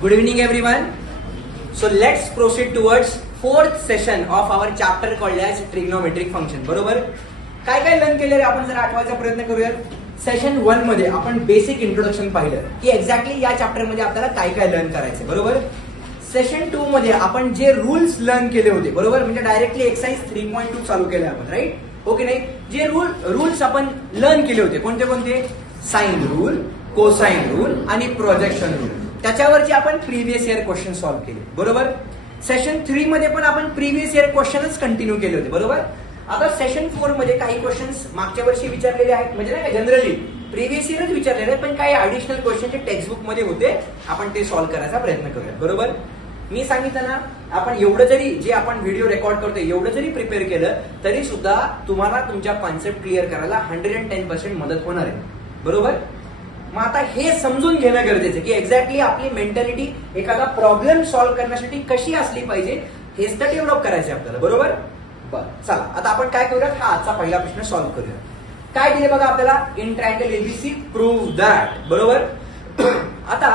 Good evening everyone. So let's proceed towards fourth session of our chapter called as trigonometric function. बरोबर काय काय learn केले रे आपण जर आठवायचा प्रयत्न करूया. सेशन 1 मध्ये आपण बेसिक इंट्रोडक्शन पाहिलं की एक्झॅक्टली या चॅप्टर मध्ये आपल्याला काय काय लर्न करायचं. बरोबर सेशन 2 मध्ये आपण जे रूल्स लर्न केले होते बरोबर म्हणजे डायरेक्टली एक्सरसाइज 3.2 चालू केले आपण राईट ओके नाही. जे रूल्स आपण लर्न केले होते कोणते कोणते साइन रूल कोसाइन रूल आणि प्रोजेक्शन रूल त्याच्यावरचे आपण प्रीवियस इयर क्वेश्चन सॉल्व्ह केले. बरोबर सेशन 3 मध्ये पण आपण प्रीवियस इयर क्वेश्चनच कंटिन्यू केले होते. बरोबर आता सेशन 4 मध्ये काही क्वेश्चन्स मागच्या वर्षी विचारलेले आहेत म्हणजे नाही का जनरली प्रीवियस इयरच विचारलेले आहेत पण काही ऍडिशनल क्वेश्चन जे टेक्स्ट बुक मध्ये होते आपण ते सॉल्व्ह करायचा प्रयत्न करूया. बरोबर मी सांगितलं ना आपण एवढं जरी जे आपण व्हिडिओ रेकॉर्ड करतोय एवढं जरी प्रिपेअर केलं तरी सुद्धा तुम्हाला तुमच्या कॉन्सेप्ट क्लिअर करायला 110% मदत होणार आहे. बरोबर मग आता हे समजून घेणं गरजेचं की एक्झॅक्टली आपली मेंटॅलिटी एखादा प्रॉब्लेम सॉल्व्ह करण्यासाठी कशी असली पाहिजे हेच तर डेव्हलप करायचं आपल्याला. बरोबर बरं चला आता आपण काय करूया हा आजचा पहिला प्रश्न सॉल्व्ह करूया. काय दिले बघा आपल्याला in triangle ABC prove that. बरोबर आता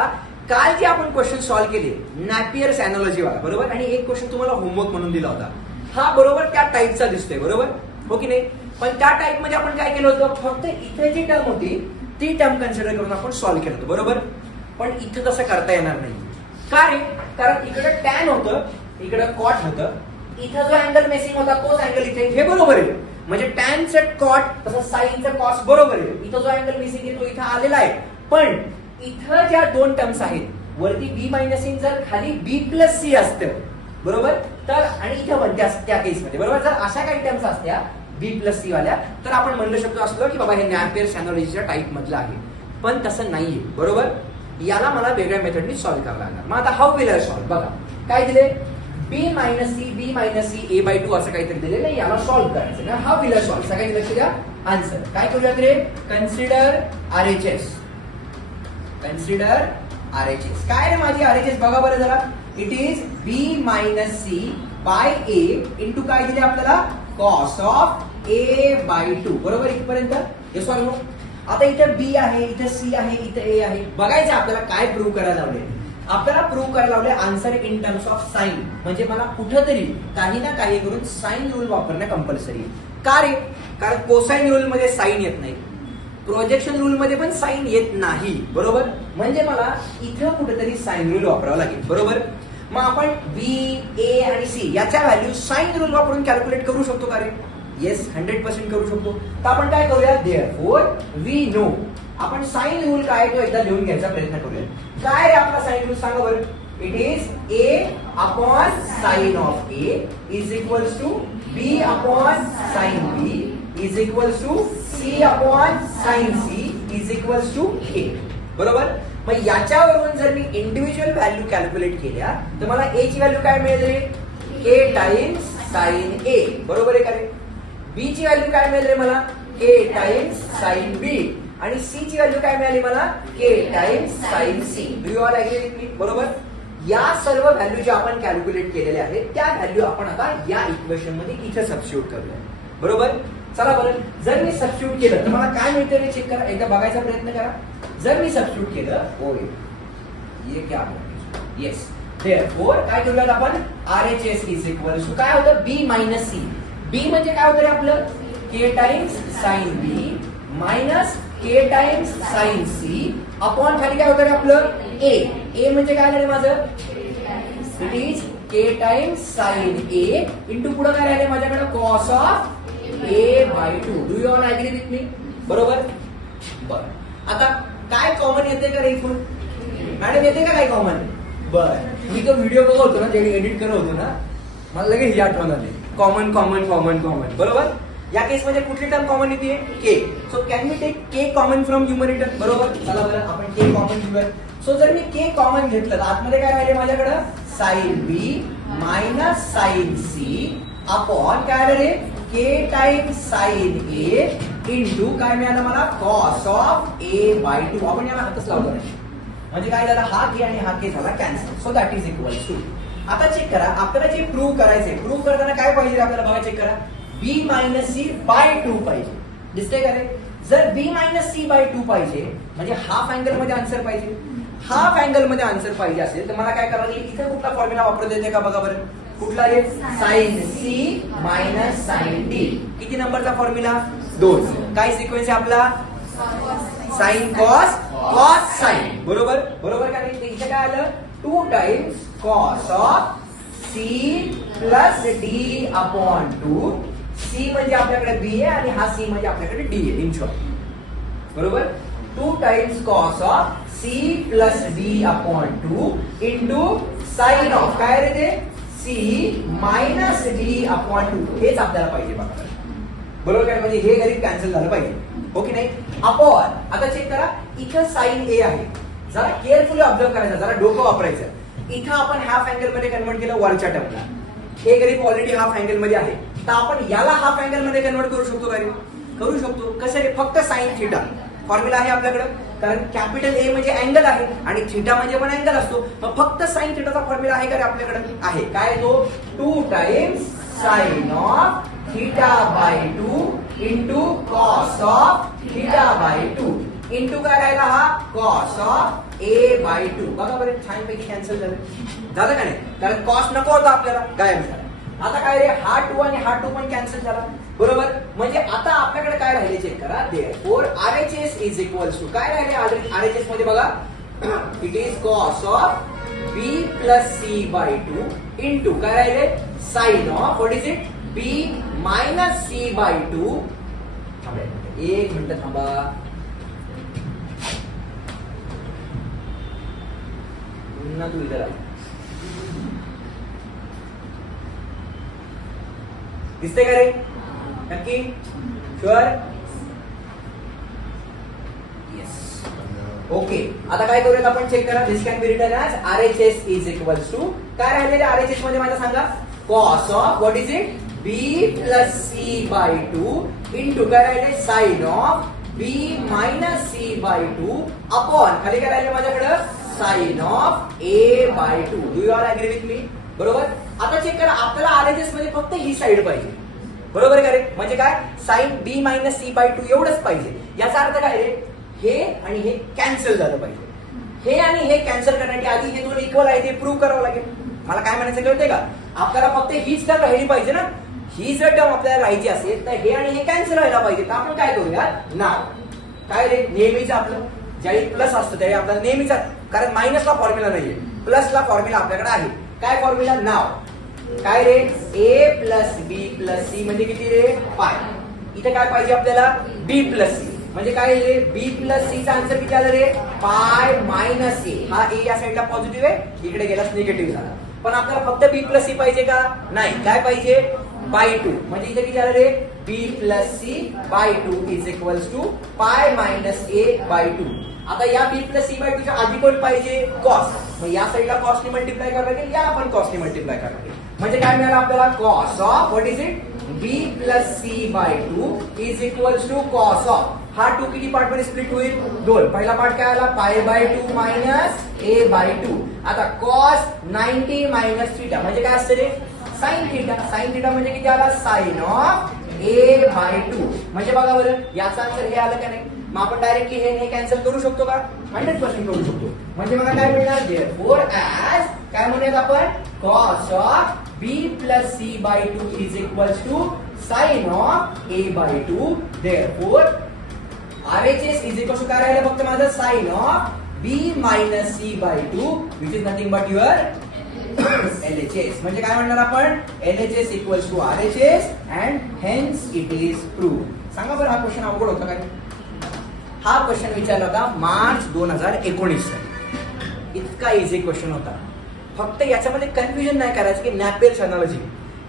काल जे आपण क्वेश्चन सॉल्व्ह केले नॅपियर्स अॅनॉलॉजी वाला बरोबर आणि एक क्वेश्चन तुम्हाला होमवर्क म्हणून दिला होता हा बरोबर त्या टाईपचा दिसतोय. बरोबर हो की नाही पण त्या टाईप मध्ये आपण काय केलं होतं फक्त इथे जी टर्म होती ती टर्म कन्सिडर करून आपण सॉल्व्ह केलं होतं. बरोबर पण इथं तसं करता येणार नाही. का रे कारण इकडे टॅन होतं इकडे कॉट होतं इथं जो अँगल मिसिंग होता तोच अँगल इथे हे बरोबर आहे म्हणजे टॅनचं कॉट तसं साईनचं कॉस बरोबर आहे. इथं जो अँगल मिसिंग आहे तो इथं आलेला आहे पण इथं ज्या दोन टर्म्स आहेत वरती बी मायनस इन जर खाली बी प्लस सी असतं बरोबर तर आणि इथं म्हणते त्या केसमध्ये बरोबर जर अशा काही टर्म्स असत्या बी प्लस सी वाल्या तर आपण म्हणू शकतो असलो की बाबा हे नॅपियर्स अॅनॉलॉजीच्या टाईप मधलं आहे पण तसं नाहीये. बरोबर याला मला वेगळ्या मेथडनी सॉल्व्ह करावं लागणार. मग आता हाऊ विल आय सॉल्व्ह बघा काय दिले बी मायनस सी a/2 असं काहीतरी दिले नाही याला सॉल्व्ह करायचं ना. हाऊ विल आय सॉल्व्ह सगळ्यांनी लक्ष द्या आन्सर काय करूयात रे कन्सिडर RHS काय रे माझी RHS बघा बरं जरा it is B minus C by A into काय दिले आपल्याला कॉस ऑफ a/2 बरोबर इथपर्यंत हे सॉल्व्ह. आता इथे बी आहे इथे सी आहे इथे ए आहे बघायचं आपल्याला काय प्रूव्ह करायला लावले आपल्याला प्रूव्ह करायला लावले answer in terms of sine म्हणजे मला कुठंतरी काही ना काही करून साइन रूल वापरणं कंपल्सरी आहे. का रे कारण कोसाइन रूल मध्ये साइन येत नाही प्रोजेक्शन रूल मध्ये पण साइन येत नाही. बरोबर म्हणजे मला इथं कुठेतरी साइन रूल वापरावं लागेल. बरोबर मग आपण बी ए आणि सी याच्या व्हॅल्यू साइन रूल वापरून कॅल्क्युलेट करू शकतो का रे येस 100% करू शकतो. तर आपण काय करूया देअरफॉर वी नो आपण साइन रूल काय तो एकदा लिहून घ्यायचा प्रयत्न करूया. काय रे आपला साइन रूल सांगा बरं it is A upon sine of A is equals to B upon sine B is equals to C upon sine C is equals to A. बरोबर मग याच्यावरून जर मी इंडिव्हिज्युअल व्हॅल्यू कॅल्क्युलेट केल्या तर मला ए ची व्हॅल्यू काय मिळेल रे के टाइम्स साइन ए बरोबर आहे का रे. बी ची व्हॅल्यू काय मिळेल रे मला के टाइम्स साइन बी आणि सी ची व्हॅल्यू काय मिळाली मला K times sine C. Do you all agree with me. बरोबर या सर्व व्हॅल्यू ज्या आपण कॅल्क्युलेट केलेल्या आहेत त्या व्हॅल्यू आपण आता या इक्वेशन मध्ये इथे सबस्टिट्यूट करूया. बरोबर चला बरं जर मी सबस्टिट्यूट केलं तर मला काय मिळतं हे चेक करा एकदा बघायचा प्रयत्न करा. जर मी सबस्टिट्यूट केलं हो ये क्या येस देअरफॉर काय करूयात आपण RHS इज इक्वल्स टू काय होतं बी मायनस सी. बी म्हणजे काय होतं रे आपलं K times sine B minus K times sine C upon खाली काय होतं रे आपलं ए म्हणजे काय झालं माझं it is K times sine A into पुढे काय राहिले माझ्याकडे cos of a/2. Do you all agree with me. बरोबर बर आता काय कॉमन येते का रे इथून मॅडम येते का काय कॉमन. बर मी तो व्हिडिओ बघत होतो ना जेव्हा एडिट करत होतो ना मला लगेच ही आठवण आली कॉमन कॉमन कॉमन कॉमन. बरोबर या केस मध्ये कुठली टर्म कॉमन येते K so can we take K common from numerator. बरोबर चला बरं आपण के कॉमन घेऊया. सो जर मी के कॉमन घेतलं तर आतमध्ये काय राहिले माझ्याकडे sign B minus sign C upon काय आलं रे k times sine A into काय मिळालं मला कॉस ऑफ a/2. आपण याला हातच लावला नाही म्हणजे काय झालं हा के आणि हा के झाला cancel. So that is equals to आता चेक करा आपल्याला जे प्रूव्ह करायचंय प्रूव्ह करताना काय पाहिजे आपल्याला बघा चेक करा बी मायनस सी बाय 2 पाहिजे दिसतंय का रे. जर बी मायनस सी बाय 2 पाहिजे म्हणजे हाफ अँगल मध्ये आन्सर पाहिजे हाफ अँगल मध्ये आन्सर पाहिजे असेल तर मला काय करावं लागेल, इथे कुठला फॉर्म्युला वापरता येते का बघा बरं. कुठला रे, sine C minus sine D. किती नंबरचा फॉर्म्युला, 2. काय सिक्वेन्स आहे आपला, साइन कॉस कॉस साइन. बरोबर बरोबर का नाही. इथे काय आलं, 2 times cos of C plus D upon 2. C म्हणजे आपल्याकडे बी आहे आणि हा सी म्हणजे आपल्याकडे डी आहे इन शॉर्ट. बरोबर, 2 times cos of C plus D upon 2 into sine of काय रे ते, सी मायनस डी अपॉन 2. हेच आपल्याला पाहिजे बघा. बरोबर काय, म्हणजे हे गरीब कॅन्सल झालं पाहिजे. ओके नाही. अपॉन, आता चेक करा, इथं साइन ए आहे, जरा केअरफुली ऑब्झर्व करायचं, जरा डोकं वापरायचं. इथं आपण हाफ अँगल मध्ये कन्वर्ट केलं वरच्या टर्मला. हे गरीब ऑलरेडी हाफ अँगल मध्ये आहे, तर आपण याला हाफ अँगल मध्ये कन्वर्ट करू शकतो का रे, करू शकतो. कसं रे, फक्त साइन थिटा फॉर्म्युला आहे आपल्याकडे, कारण कॅपिटल ए म्हणजे अँगल आहे आणि थिटा म्हणजे पण अँगल असतो. मग फक्त साइन थिटाचा फॉर्म्युला आहे का रे आपल्याकडे, आहे. काय तो, 2 times sign of theta by 2 into cos of theta by 2 into काय राहिला हा, कॉस ऑफ ए बाय 2. बघा बरं, छानपैकी कॅन्सल झालं का नाही, कारण कॉस नको होता आपल्याला, गायब झाला. आता काय रे, हा 2 आणि हा 2 पण कॅन्सल झाला. बरोबर, म्हणजे आता आपल्याकडे काय राहिले चेक करा. Therefore RHS is equals to काय राहिले आरएचएस मध्ये बघा, it is cos of B plus C by 2 into काय राहिले, sine of what is it, B minus C by 2. एक मिनिट थांबा, पुन्हा तू इधर दिसते का रे, नक्की, शुअर, येस. ओके, आता काय करूयात आपण, चेक करा. This can be written as RHS is equals to काय राहिलेले आरएचएस मध्ये माझ्या सांगा, cos of what is it, B plus C by 2 into काय राहिले, sine of B minus C by 2 upon खाली काय राहिले माझ्याकडे, sine of A by 2. Do you all agree with me. बरोबर, आता चेक करा, आपल्याला आरएचएस मध्ये फक्त ही साइड पाहिजे. बरोबर का रे, म्हणजे काय, sign B minus C by 2 एवढंच पाहिजे. याचा अर्थ काय रे, हे आणि हे कॅन्सल झालं पाहिजे. हे आणि हे कॅन्सल करण्यासाठी आधी हे दोन इक्वल आहे ते प्रूव्ह करावं लागेल. मला काय म्हणायचं कळतंय का, आपल्याला फक्त हीच टर्म राहिली पाहिजे ना. ही जर टर्म आपल्याला राहायची असेल तर हे आणि हे कॅन्सल व्हायला पाहिजे. तर आपण काय करूया, नाव काय रे, नेहमीच आपलं ज्यावेळी प्लस असतं त्यावेळी आपल्याला नेहमीचा, कारण मायनसला फॉर्म्युला नाहीये, प्लसला फॉर्म्युला आपल्याकडे आहे. काय फॉर्म्युला, नाव काय रे, ए प्लस बी प्लस सी म्हणजे किती रे, पाय. इथे काय पाहिजे आपल्याला, बी प्लस सी म्हणजे काय रे, बी प्लस सी चा आन्सर किती आलं रे, पाय मायनस ए. हा ए या साईडला पॉझिटिव्ह आहे, इकडे गेलास निगेटिव्ह झाला. पण आपल्याला फक्त बी प्लस सी पाहिजे का, नाही. काय पाहिजे, बाय 2 म्हणजे इथे किती आलं रे, B plus C by 2 is equals to pi minus A by 2. आता या बी प्लस सी बाय 2 च्या आधी कोण पाहिजे, कॉस. मग या साईडला कॉसने मल्टिप्लाय करावं लागेल, याला पण कॉसने मल्टिप्लाय करावं लागेल. म्हणजे काय मिळालं आपल्याला, cos of what is it, B plus C by 2 is equals to cos of. हा 2 किती पार्ट मध्ये स्प्लिट होईल, 2. पहिला पार्ट काय आला, pi by 2 minus A by 2. आता कॉस 90 मायनस थिटा म्हणजे काय असतं रे, साइन थिटा. साइन थिटा म्हणजे किती आला, साइन ऑफ ए बाय 2. म्हणजे बघा बरं, याचा आन्सर हे आलं का नाही. मग आपण डायरेक्टली हे कॅन्सल करू शकतो का, 100% करू शकतो. म्हणजे मला काय मिळणार, देअरफॉर ऍज काय म्हणूयात आपण, cos of B plus C by 2 is equals to sine of A by 2. Therefore RHS is equal to काय राहिलं फक्त माझं, sine of B minus C by 2 which is nothing but your LHS. म्हणजे काय म्हणणार आपण, LHS equals to RHS and hence it is proved. सांगा बरं, हा क्वेश्चन अवघड होता काय. हा क्वेश्चन विचारला होता मार्च 2019 साली. इतका इझी क्वेश्चन होता. फक्त याच्यामध्ये कन्फ्युजन नाही करायचं की नॅपेल्स अनालॉजी.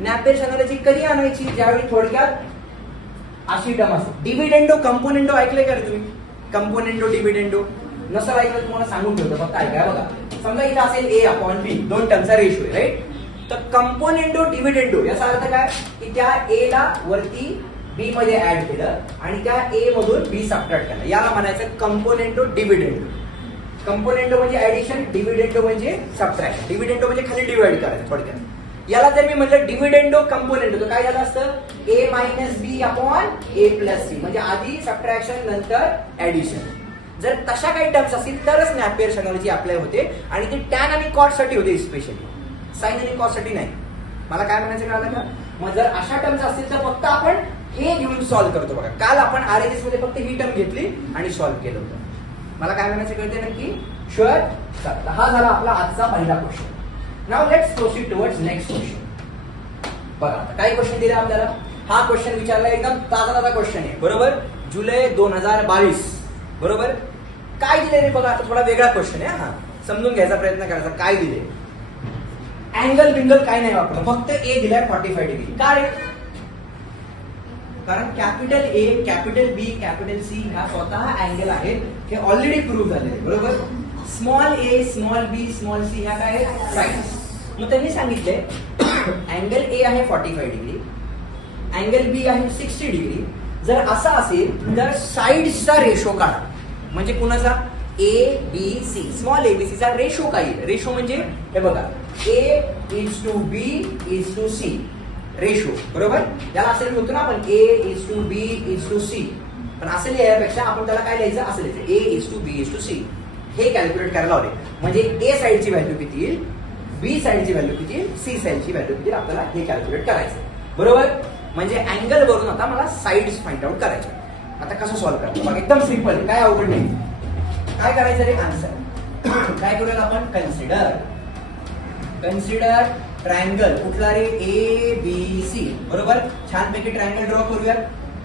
नॅपेल्स अनालॉजी कधी आणायची, ज्यावेळी थोडक्यात अशी टर्म असते, डिव्हिडेंडो कंपोनेंडो. ऐकलंय का तुम्ही, कंपोनेंडो डिव्हिडेंडो. नसं ऐकलं तुम्हाला सांगून ठेवतो, फक्त ऐकाय बघा. समजा इथे असेल ए अपॉन बी, दोन टर्मचा रेशिओ आहे राईट. तर कंपोनेंडो डिव्हिडेंडो याचा अर्थ काय की त्या ए ला वरती बी मध्ये ऍड केलं आणि त्या ए मधून बी सबट्रॅक्ट केला, याला म्हणायचं कंपोनेंडो डिव्हिडेंडो. कंपोनेंडो म्हणजे ऍडिशन, डिव्हिडेंडो म्हणजे सबट्रॅक्शन. डिव्हिडेंडो म्हणजे खाली डिवाइड करायचं थोडक्यात. याला जर मी म्हटलं डिव्हिडेंडो कंपोनेंडो तर काय झालं असतं, ए मायनस बी अपॉन ए प्लस सी म्हणजे आधी सबट्रॅक्शन नंतर ऍडिशन. जर तशा काही टर्म्स असतील तरच नॅपियर एनॉलॉजी अप्लाय होते आणि ते टॅन आणि कॉट साठी होते स्पेशली, साइन आणि कॉस साठी नाही. मला काय म्हणायचं कळलं का? मग जर अशा टर्म्स असतील तर फक्त आपण हे घेऊन सॉल्व्ह करतो बघा. काल आपण आरएचएस मध्ये फक्त ही टर्म घेतली आणि सॉल्व्ह केलं होतं. मला काय म्हणायचं कळते नक्की? शुअर. हा झाला आपला आजचा पहिला question. Now let's proceed towards next question. बघा आता काय क्वेश्चन दिला आपल्याला. हा क्वेश्चन विचारला एकदम ताजा क्वेश्चन आहे बरोबर, जुलै 2022 बरोबर. काय दिले रे बघा, आता थोडा वेगळा क्वेश्चन आहे. हा समजून घ्यायचा प्रयत्न करायचा. काय दिले? अँगल बिंगल काय नाही वापरलं, फक्त ए दिलाय 45 डिग्री. काय? कारण capital A, capital B, capital C ह्या स्वतः अँगल आहेत, हे ऑलरेडी प्रूव्ह झाले बरोबर. Small A, small B, small C ह्या काय साइड्स. मग त्यांनी सांगितले अँगल ए आहे 45 डिग्री, अँगल बी आहे 60 डिग्री. जर असा असेल तर साइड्सचा रेशो काढा. म्हणजे कुणाचा? A B C, small ABC चा रेशो काय? रेशो म्हणजे हे बघा, A is to B is to C ratio बरोबर. याला असं लिहितो ना आपण, A is to B is to C. पण असं लिहायपेक्षा आपण त्याला काय लिहायचं? असं लिहायचं, A is to B is to C. हे कॅल्क्युलेट करायला लावले. म्हणजे ए साइडची व्हॅल्यू किती येईल, बी साइडची व्हॅल्यू किती येईल, सी साइडची व्हॅल्यू किती, आपल्याला हे कॅल्क्युलेट करायचं बरोबर. म्हणजे अँगल वरून आता मला साइड्स फाइंड आउट करायचे. आता कसं सॉल्व्ह करायचं बघा, एकदम सिंपल, काय अवघड नाही. काय करायचं रे? आन्सर काय करूया आपण? Consider triangle. कुठला रे? ए बी सी बरोबर. छानपैकी ट्रायंगल ड्रॉ करूया.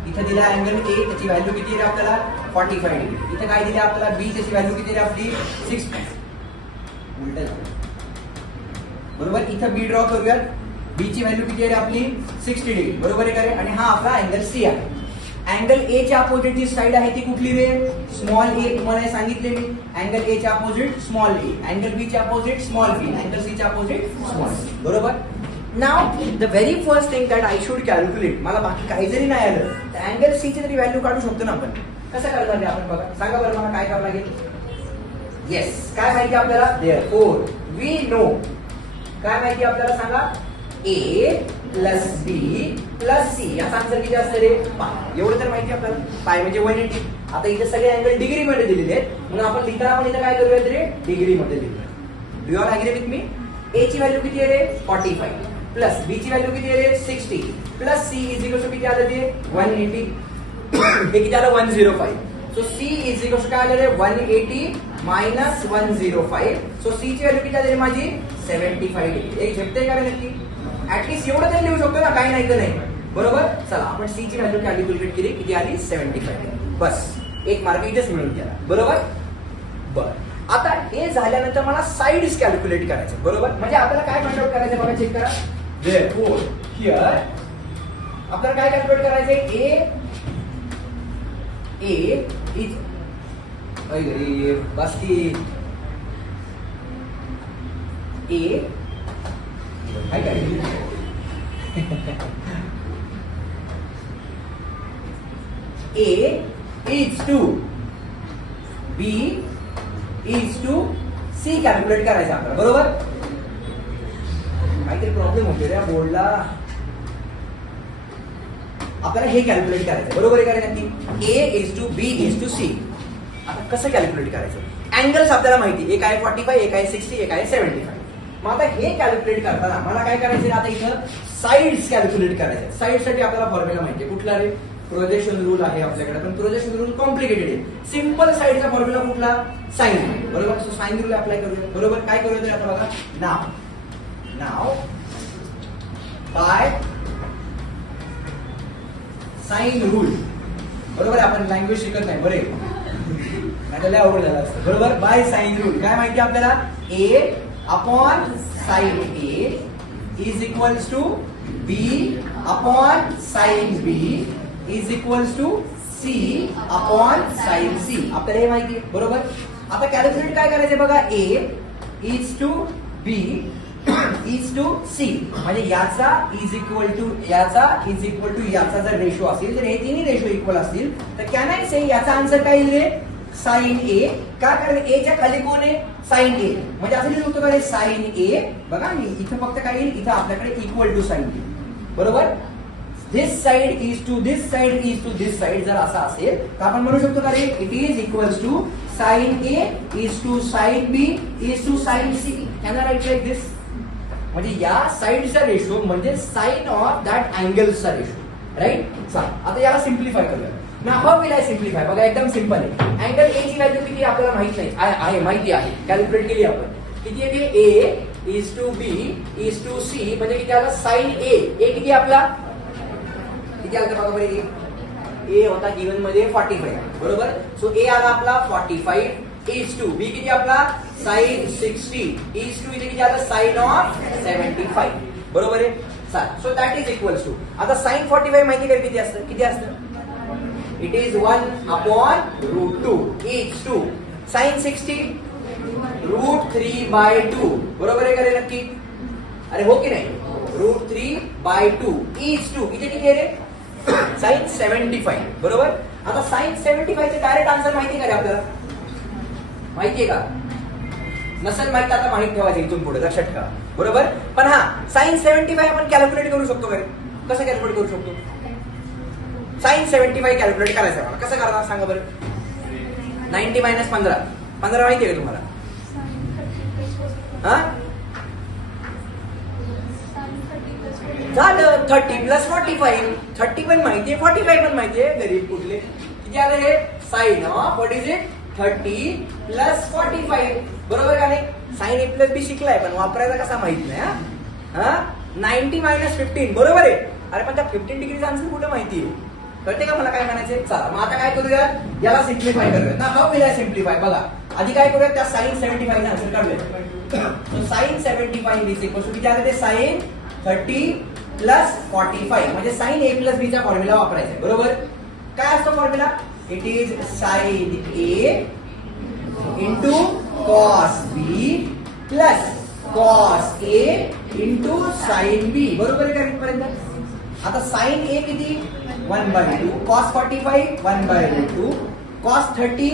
इथे दिला अँगल ए, त्याची व्हॅल्यू किती आहे आपल्याला? 45 डिग्री. इथे काय दिले आपल्याला? बी, त्याची व्हॅल्यू किती आहे आपली? 60. उलट बरोबर. इथं बी ड्रॉ करूया. बी ची व्हॅल्यू किती आहे आपली? 60 डिग्री बरोबर आहे का रे. आणि हा आपला अँगल सी आहे. अँगल ए च्या अपोजिट जी साइड आहे ती कुठली रे? स्मॉल ए. तुम्हाला सांगितले मी, अँगल ए च्या अपोजिट स्मॉल ए, अँगल बी च्या अपोजिट स्मॉल बी, अँगल सी च्या अपोजिट स्मॉल सी बरोबर. नाव the very first thing that I should calculate, मला बाकी काही जरी नाही आलं तर अँगल सी ची तरी व्हॅल्यू काढू शकतो ना आपण. कसं करणार आपण बघा, सांगा बरं मला काय करावं लागेल. येस, काय माहिती आपल्याला? Therefore we know. काय माहिती आपल्याला सांगा? A plus B plus C. याचा आन्सर किती असणार रे? पाय. एवढं तर माहिती आपल्याला. पाय म्हणजे 180. आता इथे सगळे अँगल डिग्री मध्ये दिलेले आहेत, म्हणून आपण लिहिताना आपण इथे काय करूयात रे? डिग्री मध्ये लिहूया. Do you all agree with me? A ची व्हॅल्यू किती आहे रे? 45 प्लस बी ची व्हॅल्यू किती आहे रे? 60 plus C is equal to किती आलं ते? 180. हे किती आलं? 105. So C is equal to काय आलं रे? 180 मायनस 105. सो सी ची व्हॅल्यू किती आली रे माझी? 75 डिग्री. एक झेपते का रे नक्की? ऍटलीस्ट एवढं तरी लिहू शकतो ना, काही नाही तर नाही बरोबर. चला आपण सी ची व्हॅल्यू कॅल्क्युलेट केली, किती आली? 75. बस एक मार्क इथेच मिळून गेला बरोबर. बर आता हे झाल्यानंतर मला साइड्स कॅल्क्युलेट करायचं बरोबर. म्हणजे आपल्याला काय फाइंड आउट करायचं बघा, चेक करा. देअरफॉर हिअर आपल्याला काय कॅल्क्युलेट करायचंय? ए इज बस की ए काय करायचं? A is to B is to C calculate करायचं आपल्याला बरोबर. काहीतरी प्रॉब्लेम होते रे बोर्डला. आपल्याला हे कॅल्क्युलेट करायचं बरोबर आहे का रे नक्की? A is to B is to C. आता कसं कॅल्क्युलेट करायचं? अँगल्स आपल्याला माहिती, एक आहे 45, एक आहे 60, एक आहे 75. मग आता हे कॅल्क्युलेट करताना मला काय करायचं? आता इथं साइड्स कॅल्क्युलेट करायचे. साइड साठी आपल्याला फॉर्म्युला माहिती आहे कुठला रे? प्रोजेक्शन रूल आहे आपल्याकडे, पण प्रोजेक्शन रूल कॉम्प्लिकेटेड आहे. सिंपल साइडचा फॉर्म्युला कुठला? साइन बरोबर. सो साइन रूल अप्लाय करूया बरोबर. काय करूया तर आता बघा, नाव बाय साइन रूल बरोबर. आपण लँग्वेज शिकत नाही बरे, नाही अवघड झालं असतं बरोबर. बाय साइन रूल काय माहिती आपल्याला? A upon sine A is equals to B upon sine B is equals to C upon sine C. आपल्याला हे माहिती आहे बरोबर. आता कॅल्क्युलेट काय करायचं बघा, A is to B is to C, म्हणजे याचा इज इक्वल टू याचा इज इक्वल टू याचा जर रेशो असेल तर हे तिन्ही रेशो इक्वल असतील तर कॅन आय से याचा आन्सर काय येईल रे? साइन ए. का? कारण ए च्या खाली कोण आहे? साइन ए. म्हणजे असं लिहू शकतो का रे? साइन ए. बघा मी इथं फक्त काय येईल? इथं आपल्याकडे इक्वल टू साइन ए बरोबर. This side is to this side is to this side जर असा असेल तर आपण म्हणू शकतो का रे it is equals to sine A is to sine B is to sine C. Can I write like this? म्हणजे या साइडचा रेशो म्हणजे साइन ऑफ दॅट अँगलचा रेशो. राईट. चला आता याला सिम्प्लिफाय करूया. ना हाऊ विल आय सिम्प्लिफाय? बघा एकदम सिंपल आहे. अँगल ए ची व्हॅल्यू किती आपल्याला माहित नाही आहे माहिती आहे कॅल्क्युलेट केली आपण. किती आहे ते? A is to B is to C म्हणजे किती आला? साइन ए. ए किती आपला किती आला बघा बरं. ए होता गिवन मध्ये 45 बरोबर. सो ए आला आपला 45 इज टू बी किती आपला साइन 60 इज टू इथे किती आला? साइन ऑफ 75 बरोबर आहे. So that is equals to आता साइन 45 माहिती काय किती असतं? किती असतं? It is 1/√2 is to sine 60 √3/2 बरोबर आहे का रे? नक्की. अरे हो की नाही? √3/2 इज टू इथे किती आहे रे? साइन 75 बरोबर. आता साइन 75 चे डायरेक्ट आन्सर माहिती का रे आपल्याला? माहितीये का? नसेल माहिती आता माहित ठेवायचं इथून पुढे लक्षात ठेवा बरोबर. पण हा साइन 75 आपण कॅल्क्युलेट करू शकतो का? कसं कॅल्क्युलेट करू शकतो? साइन 75 कॅल्क्युलेट करायचं मला कसं करणार सांगा बरं. 90 - 15 माहितीये का तुम्हाला? हा झालं 30 + 45. 30 पण माहितीये 45 पण माहितीये. गरीब कुठले किती आलं हे? Sine of what is it? 30 + 45 बरोबर का नाही? साइन ए + बी शिकलाय पण वापरायचा कसा माहित नाही. हा 90 - 15 बरोबर आहे. अरे पण त्या 15 डिग्रीचा आन्सर कुठे माहितीये? कळते का मला काय म्हणायचंय? चला मग आता काय करूया? याला सिम्प्लिफाय करूया ना. How will I simplify? बघा आधी काय करूया? त्या साइन 75 चा आन्सर काढूया. So sine 75 is equal to किती आलं ते? साइन 30 + 45 म्हणजे साइन ए + बी चा फॉर्म्युला वापरायचा बरोबर. काय असतो formula? It is sine A into cos B plus cos A into sine B बरोबर आहे का इथपर्यंत? आता साइन ए किती? 1/2 कॉस 45 1/√2 कॉस 30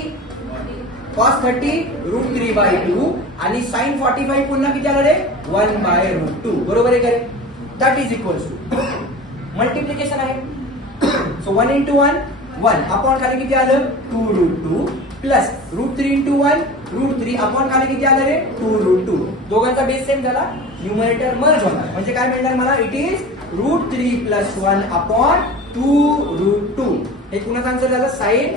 √3/2 आणि साइन 45 पुन्हा किती आलं रे? 1/√2 बरोबर आहे का रे? That is equals to multiplication आहे. सो 1 × 1 1 अपॉन खाली किती आलं? 2√2 प्लस √3 × 1 √3 अपॉन खाली किती आलं रे? 2√2. दोघांचा बेस सेम झाला. न्यूमरेटर मर्ज होणार म्हणजे काय मिळणार मला? It is √3 + 1 upon 2√2. हे कुणाचं आन्सर झालं? साइन.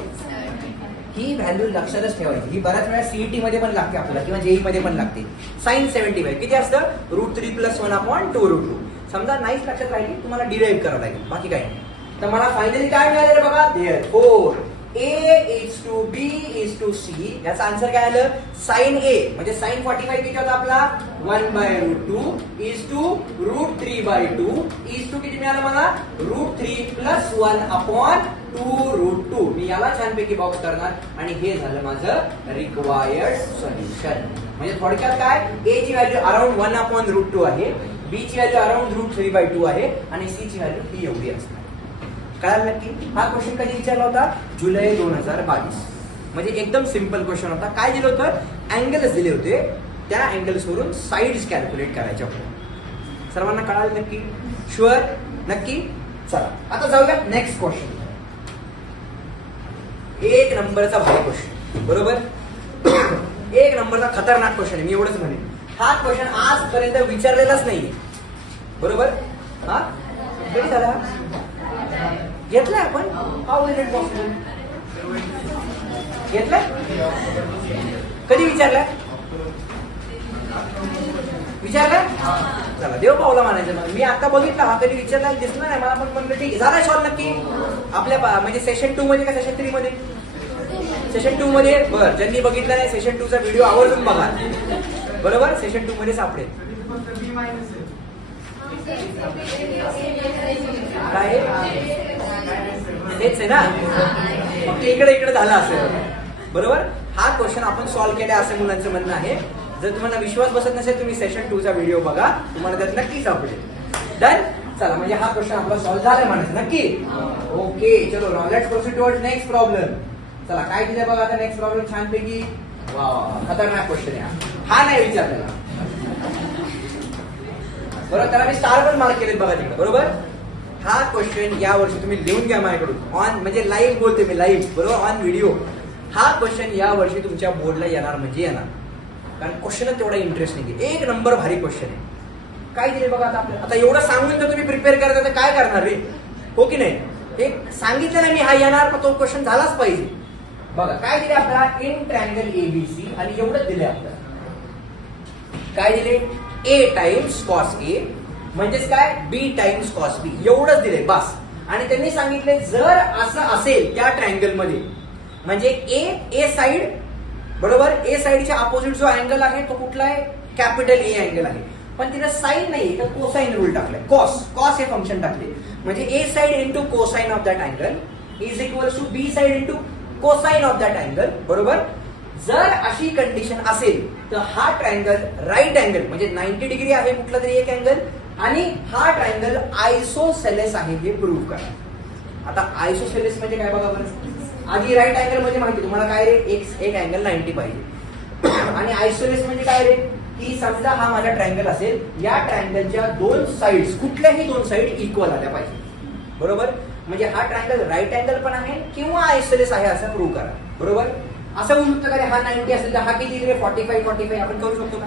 ही व्हॅल्यू लक्षातच ठेवायची. ही बऱ्याच वेळा सीईटी मध्ये पण लागते आपल्याला किंवा जेई मध्ये पण लागते. साइन 75 किती असतं? √3 + 1 अपॉन 2√2. समजा नाहीच लक्षात राहिली तुम्हाला डिराईव्ह करावं लागेल बाकी काही नाही. तर मला फायनली काय मिळालेलं बघा? Therefore A is to B is to C याचा आन्सर काय आलं? साइन ए म्हणजे साइन 45 किती होता आपला? 1/√2 इज टू √3/2 इज टू किती मिळालं मला? √3 + 1 अपॉन 2√2. मी याला छानपैकी बॉक्स करणार आणि हे झालं माझं रिक्वायर्ड सोल्युशन. म्हणजे थोडक्यात काय? ए ची व्हॅल्यू अराउंड 1/√2 आहे, बी ची व्हॅल्यू अराउंड √3/2 आहे आणि सी ची व्हॅल्यू ही एवढी असणार. कळालं नक्की? हा क्वेश्चन कधी विचारला होता? जुलै 2022. म्हणजे एकदम सिंपल क्वेश्चन होता. काय दिलं होतं? अँगल्स दिले होते. त्या अँगल्स वरून साइड्स कॅल्क्युलेट करायच्या होत्या. सर्वांना कळालं नक्की? शुअर? नक्की? चला आता जाऊया नेक्स्ट क्वेश्चन. 1 नंबरचा भारी क्वेश्चन बरोबर. 1 नंबरचा खतरनाक क्वेश्चन आहे. मी एवढंच म्हणेन हा क्वेश्चन आजपर्यंत विचारलेलाच नाही बरोबर. हा कधी झाला? घेतलाय आपण? How is it possible? घेतलाय? कधी विचारलाय? विचारलाय? चला देव पावला म्हणायचं. मी आता बघितला हा कधी विचारला दिसला नाही मला पण म्हणलं ठीक आहे. झाला सॉल्व नक्की? आपल्या म्हणजे सेशन 2 मध्ये का सेशन 3 मध्ये? सेशन 2 मध्ये. बरं ज्यांनी बघितलं नाही सेशन 2 चा व्हिडिओ आवर्जून बघा बरोबर. सेशन 2 मध्ये सापडेल. काय हेच आहे ना? फक्त इकडे झाला असेल बरोबर. हा क्वेश्चन आपण सॉल्व्ह केला असं मुलांचं म्हणणं आहे. जर तुम्हाला विश्वास बसत नसेल तुम्ही सेशन 2 चा व्हिडिओ बघा तुम्हाला त्यात नक्की सापडेल. डन. चला म्हणजे हा क्वेश्चन आपला सॉल्व्ह झालाय म्हणायचं नक्की. ओके चलो let's proceed towards next problem. चला काय दिलंय बघा आता नेक्स्ट प्रॉब्लेम छानपैकी. वाव खतरनाक क्वेश्चन आहे हा. नाही विचारलेला बरोबर. त्याला मी स्टार पण मार्क केलेत बघा तिकडे बरोबर. हा क्वेश्चन या वर्षी तुम्ही लिहून घ्या माझ्याकडून ऑन, म्हणजे लाईव्ह बोलते मी, लाईव्ह बरोबर, ऑन व्हिडिओ. हा क्वेश्चन या वर्षी तुमच्या बोर्डला येणार म्हणजे येणार, कारण क्वेश्चन तेवढा इंटरेस्टिंग आहे, एक नंबर भारी क्वेश्चन आहे. काय दिले बघा आता आपल्याला, आता एवढं सांगून तर तुम्ही प्रिपेअर करता तर काय करणार रे, हो की नाही. एक सांगितलं ना मी हा येणार, तर तो क्वेश्चन झालाच पाहिजे. बघा काय दिले आपल्याला, इन ट्रायंगल एबीसी, आणि एवढंच दिले आपल्याला. काय दिले, ए टाइम्स कॉस ए म्हणजेच काय, बी टाइम्स कॉस बी, एवढंच दिले बस. आणि त्यांनी सांगितले जर असं असेल त्या ट्रायंगल मध्ये, म्हणजे ए साइड बरोबर, ए साइडच्या अपोजिट जो अँगल आहे तो कुठला आहे, कॅपिटल ए अँगल आहे, पण तिथे साइन नाही तर कोसाइन रूल टाकलाय, कॉस हे फंक्शन टाकले, म्हणजे A side into cosine of that angle is equal to B side into cosine of that angle बरोबर. जर अशी कंडिशन असेल तर हा ट्रायंगल राईट अँगल म्हणजे 90 डिग्री आहे कुठला तरी एक अँगल, आणि हा ट्रायंगल आयसोसेलेस आहे हे प्रूव्ह करा. आता आयसोसेलेस म्हणजे काय बघा बरं, आधी राईट अँगल म्हणजे माहिती तुम्हाला काय रे, एक अँगल 90 पाहिजे, आणि आयसोसेलेस म्हणजे काय रे, की समजा हा माझा ट्रायंगल असेल, या ट्रायंगलच्या दोन साइड्स कुठल्याही दोन साइड इक्वल आल्या पाहिजे बरोबर. म्हणजे हा ट्रायंगल राईट अँगल पण आहे किंवा आयसोसेलेस आहे असं प्रूव्ह करा बरोबर. असं होऊ शकतं का, हा 90 असेल तर हा किती 45 आपण करू शकतो का.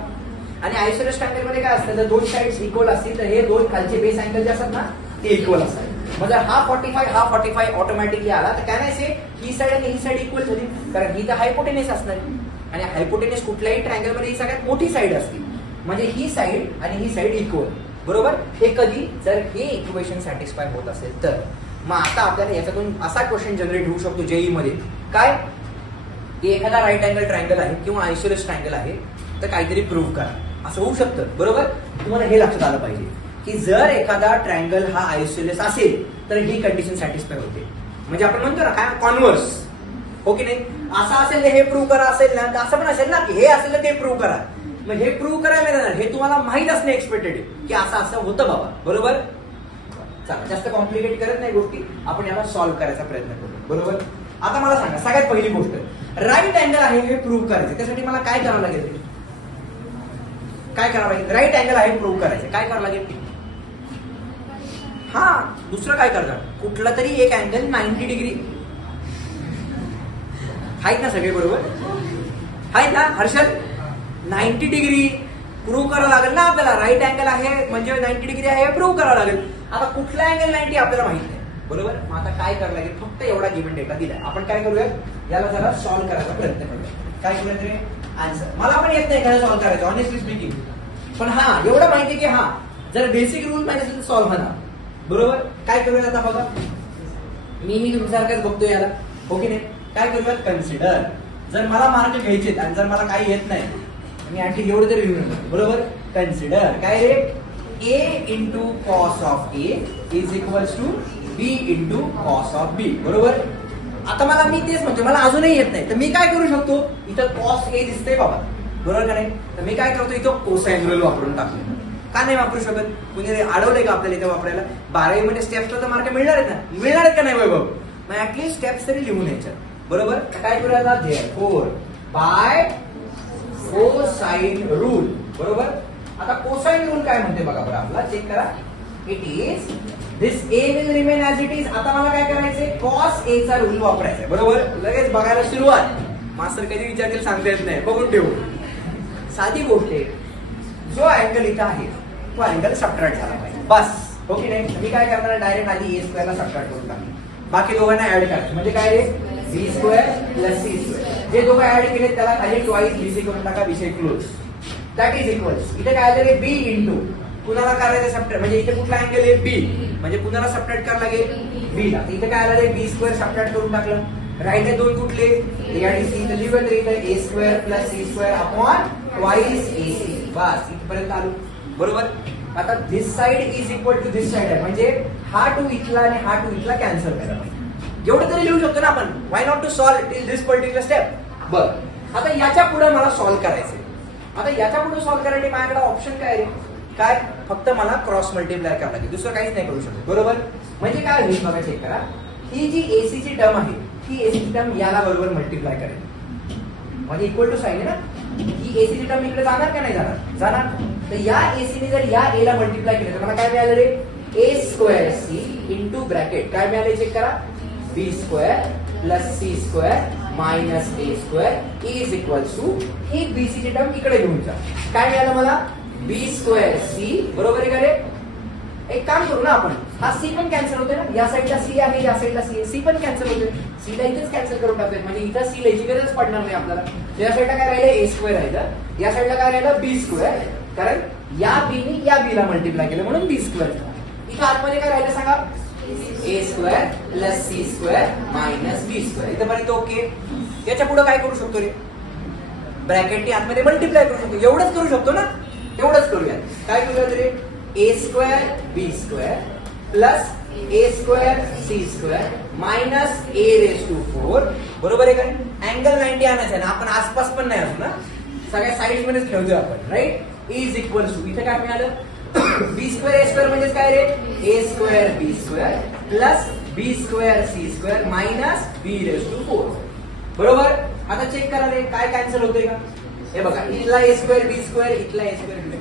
आणि आयसोसेलेस ट्रायंगल मध्ये काय असतं, जर दोन साइड्स इक्वल असतील तर हे दोन खालचे बेस अँगल जे असतात ना ते इक्वल असतात. म्हणजे हा 45 ऑटोमॅटिकली आला तर काय नाही, ही साइड आणि ही साइड इक्वल झाली, कारण ही तर हायपोटेनस असणार, आणि हायपोटेनस कुठल्याही ट्रायंगल मध्ये ही सगळ्यात मोठी साइड असते, म्हणजे ही साइड आणि ही साइड इक्वल बरोबर. हे कधी जर हे इक्वेशन सॅटिस्फाय होत असेल तर. मग आता आपल्याला याच्यातून असा क्वेश्चन जनरेट होऊ शकतो जेई मध्ये, काय की एखादा राईट अँगल ट्रायंगल आहे किंवा आयसोसेलेस ट्रायंगल आहे तर काहीतरी प्रूव्ह करा, असं होऊ शकतं बरोबर. तुम्हाला हे लक्षात आलं पाहिजे की जर एखादा ट्रायंगल हा आयसोसेलेस असेल तर ही कंडिशन सॅटिस्फाय होते, म्हणजे आपण म्हणतो ना काय कॉन्व्हर्स, हो की नाही. असं असेल हे प्रूव्ह करा, असेल ना तर असं पण असेल ना की हे असेल तर ते प्रूव्ह करा. मग हे प्रूव्ह करायला जाणार, हे तुम्हाला माहित असणे एक्सपेक्टेड आहे की असं असं होतं बाबा बरोबर. चला जास्त कॉम्प्लिकेट करत नाही गोष्टी, आपण याला सॉल्व्ह करायचा प्रयत्न करू बरोबर. आता मला सांगा सगळ्यात पहिली गोष्ट, राईट अँगल आहे हे प्रूव्ह करायचं, त्यासाठी मला काय करावं लागेल, काय करावं लागेल, राईट अँगल आहे प्रूव्ह करायचं, काय करावं लागेल, हा दुसरं काय करणार, कुठला तरी एक अँगल 90 डिग्री आहेत ना सगळे बरोबर, आहेत ना हर्षल, 90 डिग्री प्रूव्ह करावं लागेल ना आपल्याला. राईट अँगल आहे म्हणजे 90 डिग्री आहे हे प्रूव्ह करावं लागेल. आता कुठला अँगल 90 आपल्याला माहित नाही बरोबर. मग आता काय करावं लागेल, फक्त एवढा गिव्हन डेटा दिलाय, आपण काय करूया याला जरा सॉल्व्ह करायचा प्रयत्न करूया. काय करूया तरी आन्सर, मला पण येत नाही एखादा सॉल्व्ह करायचं ऑनेस्टली स्पीकिंग, पण हा एवढं माहिती की हा जर बेसिक रूल माहिती असेल तर सॉल्व्ह होणार बरोबर. काय करूया आता बघा, मी तुमच्यासारखंच बघतो याला, हो की नाही. काय करूया, कन्सिडर, जर मला मार्क घ्यायचे आणि जर मला काही येत नाही मी आणखी एवढं तरी लिहून बरोबर. कन्सिडर काय रे, A into cos of A is equals to B into cos of B बरोबर. आता मला मी तेच म्हणतो, मला अजूनही येत नाही तर मी काय करू शकतो, इथं कॉस ए दिसतंय बाबा बरोबर का नाही, तर मी काय करतो इथं कोसाइन रूल वापरून टाकतो. का नाही वापरू शकत, कुणी अडवलंय का आपल्याला इथे वापरायला. 12वी मध्ये स्टेप्सला तर मार्क मिळणार आहेत ना, मिळणार आहेत का नाही वैभव, मग ऍटलीस्ट स्टेप्स तरी लिहून यायच्या बरोबर. काय करूया आता, देअरफॉर बाय कोसाइन रूल बरोबर. आता कोसाइन रूल काय म्हणते बघा बरं, आपला चेक करा. It is this A will remain as it is. आता मला काय करायचंय, कॉस ए चा रूल वापरायचा बरोबर. लगेच बघायला सुरुवात, मास्टर कधी विचारतील सांगता येत नाही, बघून ठेवू. साधी गोष्ट आहे, जो अँगल इथं आहे तो अँगल सबट्रॅक्ट झाला पाहिजे बस, हो की नाही. मी काय करणार, डायरेक्ट आधी ए स्क्वेअरला सबट्रॅक्ट करून टाकले, बाकी दोघांना ऍड करायचं, म्हणजे काय रे, बी स्क्वेअर प्लस सी स्क्वेअर. जे दोघं ऍड केले त्याला खाली ट्वाइस बीसी करून टाका, विषय क्लोज. दॅट इज इक्वल्स, इथे काय झाले, बी इंटू कुणाला करायचं सबट्रॅक्ट, म्हणजे इथे कुठला अँगल आहे बी, म्हणजे कुणाला सबट्रॅक्ट करायला लागेल बी ला. इथे काय आलं, बी स्क्वेअर सबट्रॅक्ट करून टाकलं. राईट आहे दोन कुठले, ए आणि सी, तर लिहून इथं A square plus C square upon twice A C, बस इथपर्यंत आलो बरोबर. आता this side is equal to this side आहे, म्हणजे हा टू इथला आणि हा टू इथला कॅन्सल करायला पाहिजे. एवढं तरी लिहू शकतो ना आपण, why not to solve till this particular step. बरं आता याच्या पुढे मला सॉल्व्ह करायचंय. आता याच्या पुढे सॉल्व्ह करायसाठी माझ्याकडे ऑप्शन काय रे, काय, फक्त मला क्रॉस मल्टिप्लाय करावं लागेल, दुसरं काहीच नाही करू शकत बरोबर. म्हणजे काय होईल बघा, चेक करा, ही जी एसी ची टर्म आहे ही एसी ची टर्म याला बरोबर मल्टिप्लाय करेल, म्हणजे इक्वल टू साइन आहे ना. ही एसी ची टर्म इकडे जाणार का नाही जाणार, जाणार. तर या एसी ने जर या ए ला मल्टिप्लाय केलं तर मला काय मिळालं रे, A square C into bracket काय मिळाले चेक करा, B square plus C square minus A square is equals to ही बीसी ची टर्म इकडे घेऊन जा. काय मिळालं मला, बी स्क्वेअर सी बरोबर आहे का रे. एक काम करू ना आपण, हा सी पण कॅन्सल होते ना, या साईडला सी आहे या साईडला सी आहे, सी पण कॅन्सल होते, सी ला इथेच कॅन्सल करून टाकूया म्हणजे इथं सी लिहायची गरज पडणार नाही आपल्याला. या साईडला काय राहिलं ए स्क्वेअर राहिलं, या साईडला काय राहिलं बी स्क्वेअर, कारण या बी ने या बी ला मल्टिप्लाय केलं म्हणून बी स्क्वेअर. इथं आतमध्ये काय राहिलं सांगा, A square plus C square minus B square. इथं पर्यंत ओके. याच्या पुढे काय करू शकतो रे, ब्रॅकेटने आतमध्ये मल्टिप्लाय करू शकतो, एवढंच करू शकतो ना, एवढंच करूया. काय करूया रे, A square B square plus A square C square minus A raise to 4 बरोबर आहे का. अँगल 90 आणायचं आहे ना, आपण आसपास पण नाही असू ना, सगळ्या साईड मध्येच ठेवतोय आपण, राईट. इज इक्वल टू इथे काय मिळालं, बी स्क्वेअर ए स्क्वेअर म्हणजे काय रे, A square B square plus B square C square minus B raise to 4 बरोबर. आता चेक करा रे, काय कॅन्सल होतंय का, हे बघा, इथला ए स्क्वेअर बी स्क्वेअर, इथला A square B,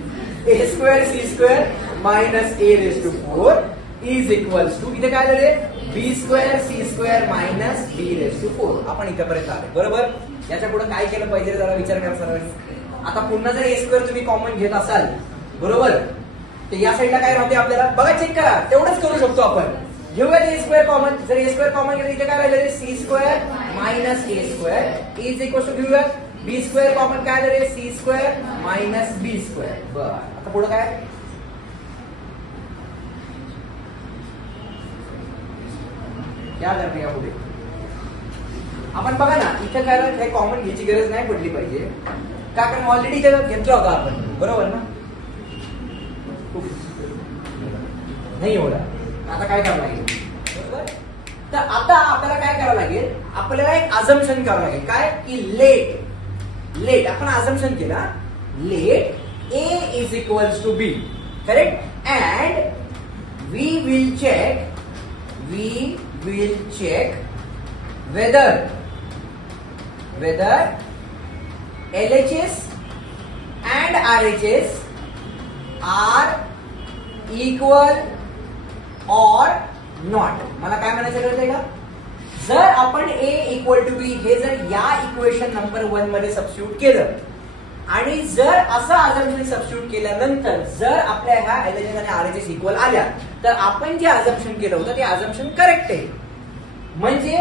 A square C square minus A raise to 4 is equals to इथे काय झाले, B square C square minus B raise to 4. आपण इथपर्यंत आले बरोबर. याच्या पुढे काय केलं पाहिजे जरा विचार करा सर्वांनी. आता पुन्हा जर ए स्क्वेअर तुम्ही कॉमन घेत असाल बरोबर, तर या साईडला काय राहते आपल्याला बघा, चेक करा, तेवढंच करू शकतो आपण. घेऊया ए स्क्वेअर कॉमन, जर ए स्क्वेअर कॉमन घेतलं इथे काय राहिलं, C square minus A square is equal to घेऊया बी स्क्वेअर कॉमन काय झाले, C square minus B square. बरं आता पुढे काय, क्या करते या पुढे आपण बघा ना, इथे काय काही कॉमन घ्यायची गरज नाही पडली पाहिजे का, कारण ऑलरेडी घेतलं होतं आपण बरोबर ना, नाही एवढा. आता काय करावं लागेल बरोबर, तर आता आपल्याला काय करावं लागेल, आपल्याला एक अझम्पशन करावं लागेल काय की लेट आपण अझम्पशन केला, let A is equals to B correct, and we will check whether LHS and RHS are equal or not. मला काय म्हणायचं कळतंय का, जर आपण A इक्वल टू बी हे जर या इक्वेशन नंबर 1 मध्ये सबस्टिट्यूट केलं आणि जर असं अझम्पशन सबस्टिट्यूट केल्यानंतर जर आपल्या ह्या LHS आणि RHS इक्वल आल्या, तर आपण जे अझम्पशन केलं होतं ते अझम्पशन करेक्ट आहे. म्हणजे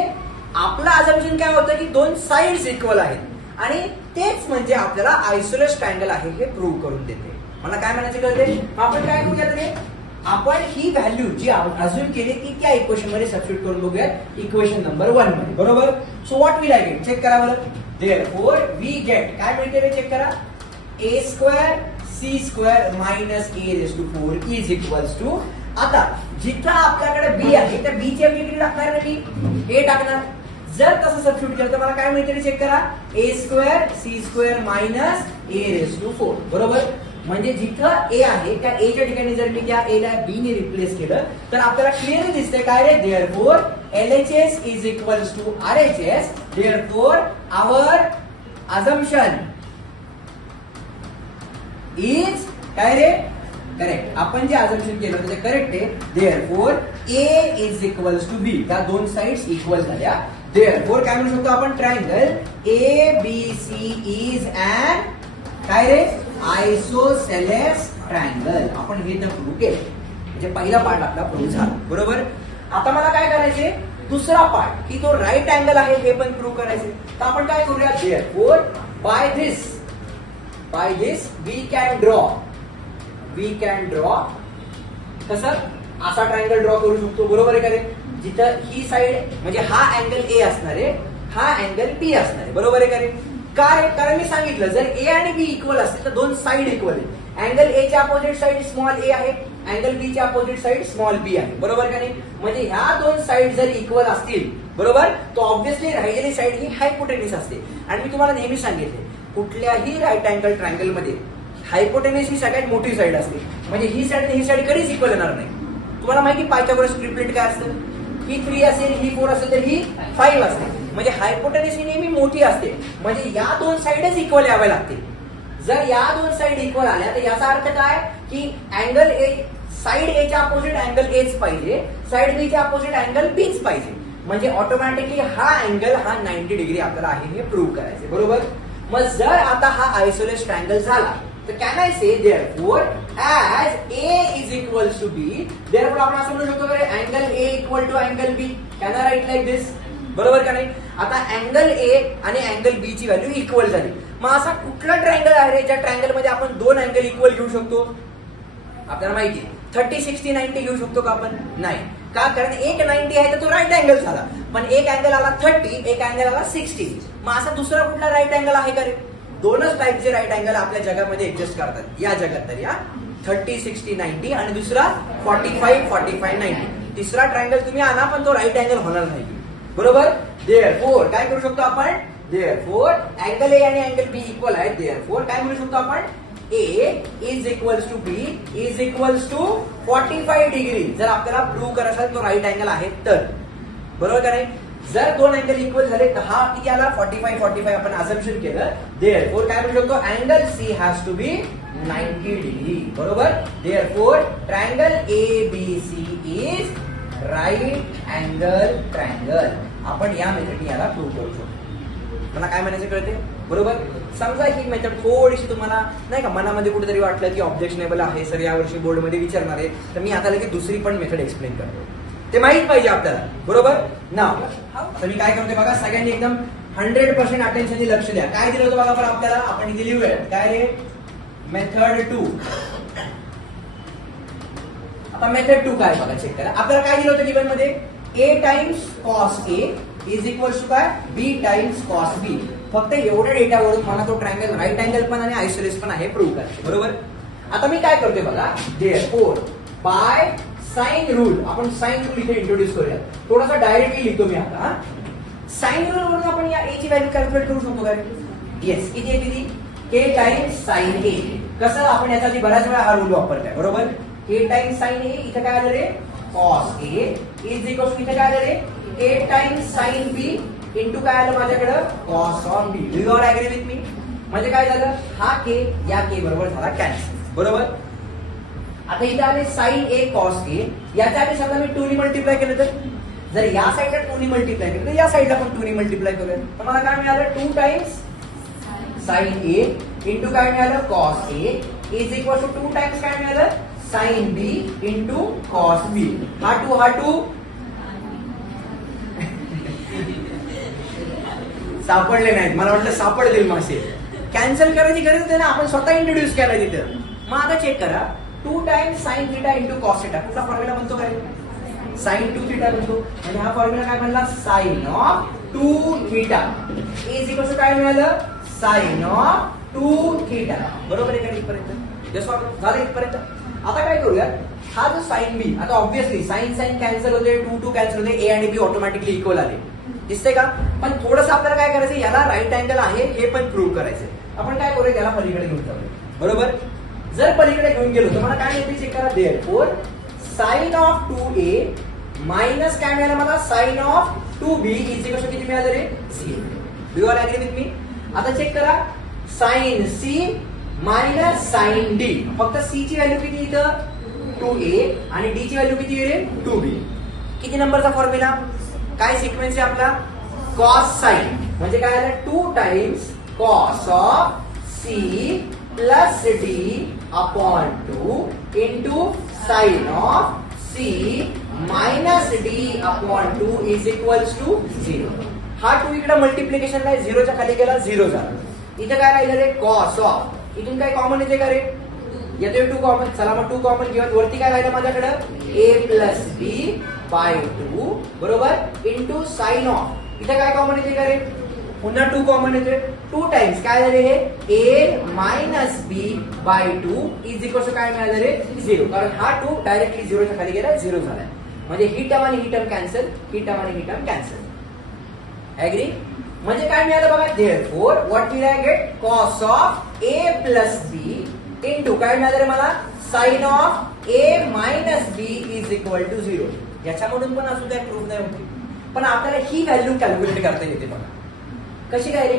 आपलं अझम्पशन काय होतं की दोन साइड्स इक्वल आहेत आणि तेच म्हणजे आपल्याला आयसोलेस ट्रायंगल आहे हे प्रूव्ह करून देते. मला काय म्हणायचं कळते, आपण काय करूया तरी, आपण ही व्हॅल्यू जी अज्युम केली ती त्या इक्वेशन मध्ये सबस्टिट्यूट करून बघूया, इक्वेशन नंबर 1 मध्ये बरोबर. So what will I get, check करा बरं. देअरफॉर वी गेट काय मिळते रे, चेक करा, A square C square minus A raise to 4 is equals to. आता जिथं आपल्याकडे बी आहे त्या बी च्या किती टाकणार ना, मी ए टाकणार. जर तसं सबस्टिट्यूट केलं तर मला काय मिळते चेक करा, A square C square minus A raise to 4 बरोबर. म्हणजे जिथं ए आहे त्या ए च्या ठिकाणी जर मी त्या ए ला बी ने रिप्लेस केलं तर आपल्याला क्लिअरली दिसतंय काय रे, therefore LHS is equals to RHS, therefore our assumption is काय रे, करेक्ट. आपण जे अझम्पशन केलं होतं ते करेक्ट आहे. Therefore A is equals to B, त्या दोन साइड्स इक्वल झाल्या. देअरफॉर काय म्हणू शकतो आपण, ट्रायंगल ABC इज अँड काय रे, आयसोसेलेस ट्रायंगल. आपण हे तर प्रूव्ह केलं, म्हणजे पहिला पार्ट आपला प्रूव्ह झाला बरोबर. आता मला काय करायचे, दुसरा पार्ट की तो राईट अँगल आहे हे पण प्रूव्ह करायचे. तर आपण काय करूया, therefore by this we can draw कसं, असा ट्रायंगल ड्रॉ करू शकतो बरोबर आहे का रे. जिथं ही साइड म्हणजे हा अँगल ए असणार आहे, हा अँगल बी असणार आहे बरोबर आहे का रे. काय, कारण मी सांगितलं जर ए आणि बी इक्वल असतील तर दोन साइड इक्वल आहे. अँगल ए च्या अपोजिट साइड स्मॉल ए आहे, अँगल बी च्या अपोजिट साइड स्मॉल बी आहे बरोबर का नाही. म्हणजे ह्या दोन साइड जर इक्वल असतील बरोबर, तो ऑब्व्हियसली राहिलेली साइड ही हायपोटेनिस असते. आणि मी तुम्हाला नेहमी सांगितले, कुठल्याही राईट अँगल ट्रायंगल मध्ये हायपोटेनिस ही सगळ्यात मोठी साइड असते. म्हणजे ही साइड आणि ही साइड कधीच इक्वल येणार नाही. तुम्हाला माहिती पायथागोरस ट्रिपलेट काय असतं, ही 3 असेल, ही 4 असेल तर ही 5 असते. म्हणजे हायपोटेनिस ही नेहमी मोठी असते. म्हणजे या दोन साइडच इक्वल याव्या लागतील. जर या दोन साइड इक्वल आल्या तर याचा अर्थ काय की अँगल ए साइड एच्या अपोजिट अँगल एच पाहिजे, साइड बीच्या अपोजिट अँगल बीच पाहिजे, म्हणजे ऑटोमॅटिकली हा अँगल हा 90 डिग्री आपल्याला आहे हे प्रूव्ह करायचे. बरोबर. मग जर आता हा आयसोलेस ट्रायंगल झाला तर can I say therefore as A is equals to B, therefore आपण असं म्हणू शकतो की angle A equal to angle B. Can I write like this? बरोबर का नाही? आता अँगल ए आणि अँगल बी ची व्हॅल्यू इक्वल झाली. मग असा कुठला ट्रायंगल आहे रे ज्या ट्रायंगल मध्ये आपण दोन अँगल इक्वल घेऊ शकतो? आपल्याला माहिती 30, 60, 90 घेऊ शकतो का आपण? नाही. का? कारण एक 90 आहे तर तो राईट अँगल झाला, पण एक अँगल आला 30, एक अँगल आला 60. मग असा दुसरा कुठला राईट अँगल आहे का रे? दोनच टाईपचे राईट अँगल आपल्या जगामध्ये एक्झिस्ट करतात या जगात तरी. 30, 60, 90 आणि दुसरा 45, 45, 90. तिसरा ट्रायंगल तुम्ही आणा पण तो राईट अँगल होणार नाही. बरोबर. देअरफॉर काय करू शकतो आपण? देअरफॉर अँगल ए आणि अँगल बी इक्वल आहे. देअरफॉर काय म्हणू शकतो आपण? A is equals to B is equals to 45 degree. जर आपल्याला प्रूव्ह करायचं तो राईट अँगल आहे तर. बरोबर का नाही? जर दोन अँगल इक्वल झाले तर हा किती आला? 45, 45 आपण अझम्पशन केलं. देअरफॉर काय म्हणू शकतो? Angle C has to be 90 degree. बरोबर. Therefore triangle A B C is right angle triangle. आपण या मेथडने याला प्रूव्ह करू शकतो. मला काय म्हणायचं कळते? बरोबर. समजा ही मेथड थोडीशी तुम्हाला नाही का मनामध्ये कुठेतरी वाटलं की ऑब्जेक्शनेबल आहे सर, यावर्षी बोर्ड मध्ये विचारणार आहे, तर मी आता लगेच दुसरी पण मेथड एक्सप्लेन करतो. ते माहित पाहिजे आपल्याला. बरोबर ना? तर मी काय करतोय बघा, सगळ्यांनी एकदम 100% अटेन्शन लक्ष द्या. काय दिलं होतं बघा पण आपल्याला? आपण इथे लिहूया काय रे? मेथड 2. आता मेथड 2 काय बघा, चेक करा. आपल्याला काय दिलं होतं गिवन मध्ये? A times cos A is equal to काय? B times cos B. फक्त एवढ्या डेटावरून मला तो ट्रायंगल राईट अँगल पण आणि आयसोलेस पण आहे प्रूव्ह करायचं. बरोबर. आता मी काय करतोय बघा, देअरफॉर बाय साइन रूल, आपण साइन रूल इथे इंट्रोड्यूस करूया. थोडासा डायरेक्टली लिहितो मी आता. साइन रूल वरून आपण या ए ची व्हॅल्यू कॅल्क्युलेट करू शकतो का? येस. किती आहे किती? के टाइम्स साइन ए. कसं? आपण याचा आधी बऱ्याच वेळा हा रूल वापरताय. बरोबर. के टाइम्स साइन ए, इथं काय आलं रे? Cos A is equal to इथे काय आलं रे? K times sine B into काय आलं माझ्याकडं? Cos of B. Do you all agree with me? म्हणजे काय झालं? हा के या के बरोबर झाला कॅन्सल. बरोबर. आता इथे आले साइन ए कॉस ए. याच्या आधी समजा मी 2 ने मल्टिप्लाय केलं तर, जर या साईडला 2 ने मल्टिप्लाय केलं तर या साईडला पण 2 ने मल्टिप्लाय करूया. तर मला काय मिळालं? 2 टाइम्स साइन ए इंटू काय मिळालं? Cos A is equal to 2 times काय मिळालं? Sine B into cos B. हा 2 सापडले नाहीत. मला वाटलं सापडतील मासे. कॅन्सल करायची गरज नाही ना, आपण स्वतः इंट्रोड्यूस केला तिथं. मग आता चेक करा. 2 times sine theta into cos theta. कुठला फॉर्म्युला बनतो काय? साइन 2 थिटा बनतो. म्हणजे हा फॉर्म्युला काय बनला? Sine of 2 theta is equal to काय मिळालं? Sine of 2 theta. बरोबर आहे का इथपर्यंत? झालं इथपर्यंत. आता काय करूया, हा जो साइन बी, आता ऑब्व्हियसली साइन साइन कॅन्सल होते, 2 कॅन्सल होते, ए आणि बी ऑटोमॅटिकली इक्वल आले. दिसते का? पण थोडंसं आपल्याला काय करायचं, याला राईट अँगल आहे हे पण प्रूव्ह करायचंय. आपण काय करूया, याला पलीकडे घेऊन जाऊया. बरोबर. जर पलीकडे घेऊन गेलो तर मला काय मिळते चेक करा. Therefore sign of 2a minus काय मिळालं मला? Sine of 2b is equal to किती मिळालं रे? 0. Do you all agree with me? आता चेक करा. Sine C minus sine D. फक्त सी ची व्हॅल्यू किती इथं? 2a आणि डी ची व्हॅल्यू किती रे? 2b. किती नंबरचा फॉर्म्युला? काय सिक्वेन्स आहे आपला? Cos sine. म्हणजे काय आलं? 2 times cos of C plus D upon 2 into sine of C minus D upon 2 is equals to 0. हा 2 इकडे मल्टिप्लिकेशनला 0च्या खाली गेला, 0 झाला. इथे काय राहिलं रे? Cos of. इथून काय कॉमन येते का रे? येते 2 कॉमन. चला मग 2 कॉमन घेऊन वरती काय राहिलं माझ्याकडे? a प्लस बी बाय 2 बरोबर इंटू साइन ऑफ. इथे काय कॉमन येते का रे? पुन्हा 2 कॉमन येते. 2 टाइम्स काय झाले हे? a minus B by 2 is equal to काय मिळालं रे? 0. कारण हा 2 डायरेक्टली 0च्या खाली गेला, 0 झालाय. म्हणजे ही टर्म आणि ही टर्म कॅन्सल, ही टर्म आणि ही टर्म कॅन्सल. ऍग्री? म्हणजे काय मिळालं बघा. Therefore what will I get? Cos of a plus B into काय मिळालं रे मला? Sine of a minus B is equal to 0. याच्यामधून पण असू द्या प्रूफ नाही होती, पण आपल्याला ही व्हॅल्यू कॅल्क्युलेट करता येते बघा. कशी काय रे?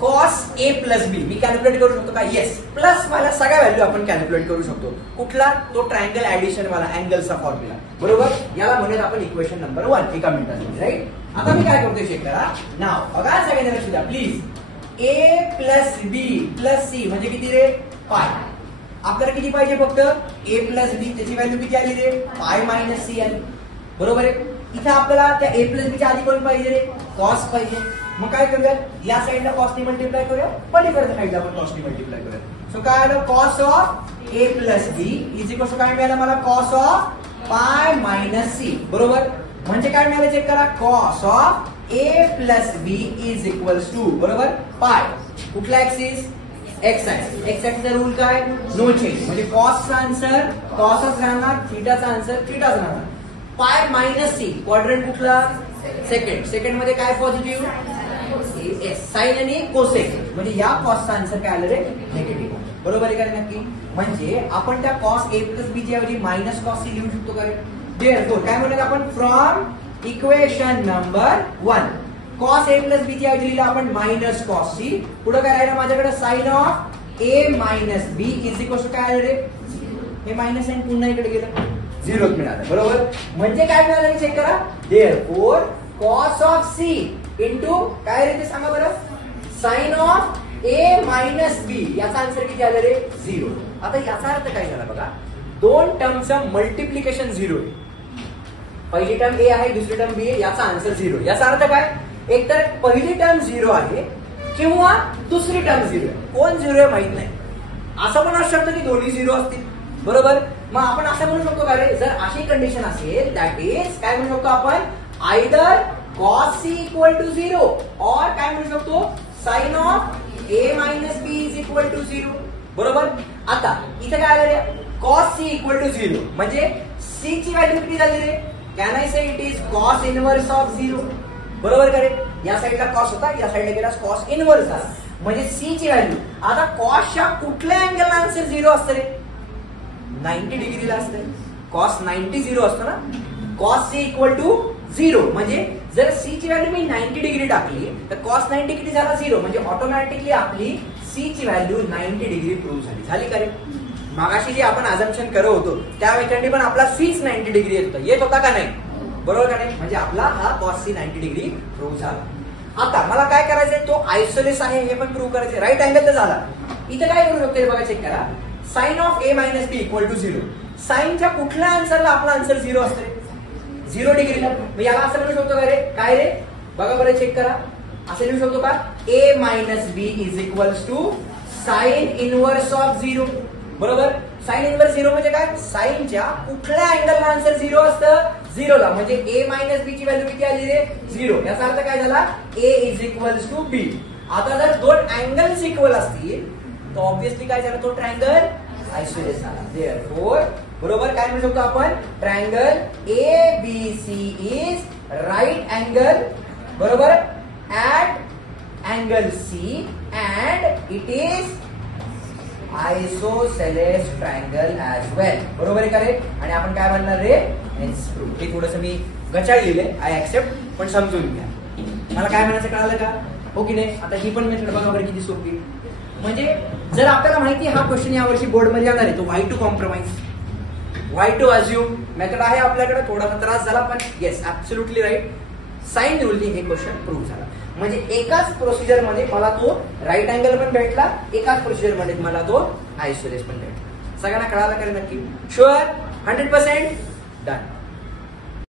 Cos A plus B me calculate करू शकतो का? येस. प्लस मला सगळ्या व्हॅल्यू आपण कॅल्क्युलेट करू शकतो. कुठला? तो ट्रायंगल ऍडिशन वाला अँगलचा फॉर्म्युला. बरोबर. याला म्हणूयात आपण इक्वेशन नंबर 1 एका मिनिटात. राईट. आता मी काय करतोय चेक करा. नाव बघा सगळ्यांना लक्ष द्या please. A plus B plus C म्हणजे किती रे? पाय. आपल्याला किती पाहिजे? फक्त ए प्लस बी. त्याची व्हॅल्यू किती आली रे? पाय मायनस सी आली. बरोबर आहे. इथे आपल्याला त्या ए प्लस बी च्या आधी कोण पाहिजे रे? कॉस पाहिजे. मग काय करूया? या साईडला कॉसनी मल्टिप्लाय करूया, पलीकडच्या साईडला आपण कॉसनी मल्टिप्लाय करूया. सो काय आलं? Cos of A plus B is equal to काय मिळालं मला? Cos of pi minus C. बरोबर. म्हणजे काय मिळालं चेक करा. Cos of A plus B is equal to बरोबर पाय. कुठला ऍक्सिस? X axis. एक्स ऍक्सिसचा रूल काय? No change. म्हणजे कॉसचा आन्सर कॉसच राहणार, थीटाचा आन्सर थीटाच राहणार. पाय मायनस सी क्वाड्रंट कुठला? सेकंड. सेकंड मध्ये काय पॉझिटिव्ह? साइन आणि कोसेक. म्हणजे या कॉसचा आन्सर काय आलं रे? निगेटिव्ह. बरोबर आहे का नक्की? म्हणजे आपण त्या कॉस ए प्लस बी च्या ऐवजी मायनस कॉस सी लिहू शकतो का रे? देअरफोर काय म्हणतात आपण? From equation number 1 cos A plus B च्या ऐवजी लिहिलं आपण मायनस कॉस सी. पुढे काय राहिलं माझ्याकडे? Sine of A minus B is equal to काय आलं रे? हे मायनस साइन पुन्हा इकडे गेलं, झिरोच मिळालं. बरोबर. म्हणजे काय मिळालं चेक करा. Therefore cos of C into काय रे ते सांगा बरं? Sine of A minus B. याचा आन्सर किती आलं रे? 0. आता याचा अर्थ काय झाला बघा. दोन टर्मचं मल्टिप्लिकेशन 0 आहे. पहिली टर्म ए आहे, दुसरी टर्म बी आहे. याचा आन्सर 0. याचा अर्थ काय? एकतर पहिली टर्म 0 आहे किंवा दुसरी टर्म 0 आहे. कोण 0 आहे माहित नाही. असं पण असू शकतं की दोन्ही 0 असतील. बरोबर. मग आपण असं म्हणू शकतो का रे? जर अशी कंडिशन असेल दॅट इज काय म्हणू शकतो आपण? Either cos c equal to 0 or काय म्हणू शकतो? Sine of a minus b is equal to 0. बरोबर. आता इथे काय आलं रे? cos c इक्वल टू 0 म्हणजे c ची व्हॅल्यू किती झाली रे? Can I say it is cos inverse of 0. बरोबर का रे? या साईडला cos होता, या साईडला गेला cos इनवर्स झाला. म्हणजे c ची व्हॅल्यू आता cos च्या कुठल्या अँगलला आन्सर 0 असतं रे? 90 डिग्रीला असतं. cos 90 0 असतो ना. cos c इक्वल टू 0 म्हणजे जर c ची व्हॅल्यू मी 90 डिग्री टाकली तर cos 90 किती झाला? 0. म्हणजे ऑटोमॅटिकली आपली c ची व्हॅल्यू 90 डिग्री प्रूव्ह झाली. झाली का रे? मागाशी जे आपण अझम्पशन करत होतो त्या वेळी पण आपला c 90 डिग्री येत होता का नाही? बरोबर का नाही? म्हणजे आपला हा cos c 90 डिग्री प्रूव्ह झाला. आता मला काय करायचंय? तो आयसोलेस आहे हे पण प्रूव्ह करायचंय. राईट अँगल तर झाला. इथे काय करू शकतो बघा चेक करा. Sine of a minus b equal to 0. साइनच्या कुठल्या आन्सरला आपला आन्सर 0 असतो रे? 0 डिग्रीला. याला असं म्हणू शकतो का रे? काय रे? बघा बरं चेक करा. असं लिहू शकतो का? a minus B is equal to sine inverse of 0. बरोबर. साइन इनवर्स 0 म्हणजे काय? साइनच्या कुठल्या अँगलला आन्सर 0 असतं? 0 ला. म्हणजे a मायनस बी ची व्हॅल्यू किती आली रे? 0. याचा अर्थ काय झाला? a is equal to b. आता जर दोन अँगल्स इक्वल असतील तर ऑब्विसली काय झालं? तो ट्रायंगल आयसोलेस झाला. देअरफोर बरोबर काय म्हणू शकतो आपण? Triangle ABC is right angle बरोबर at angle C and it is isosceles triangle as well. बरोबर आहे का रे? आणि आपण काय म्हणणार रे? हे थोडस मी गचाळ लिहिले. I accept. पण समजून घ्या. मला काय म्हणायचं कळालं का? हो की नाही? आता ही पण मेथड बघा वगैरे किती सोपी. म्हणजे जर आपल्याला माहिती हा क्वेश्चन यावर्षी बोर्ड मध्ये येणार आहे तो why to compromise, why to assume method आहे आपल्याकडे. थोडासा त्रास झाला पण येस ऍब्सोल्युटली राईट. साइन रूलनी हे क्वेश्चन प्रूव्ह झाला. म्हणजे एकाच प्रोसिजर मध्ये मला तो राईट अँगल पण भेटला, एकाच प्रोसिजर मध्ये मला तो आयसोलेस पण भेटला. सगळ्यांना कळालं का नक्की? शुअर? 100% डन.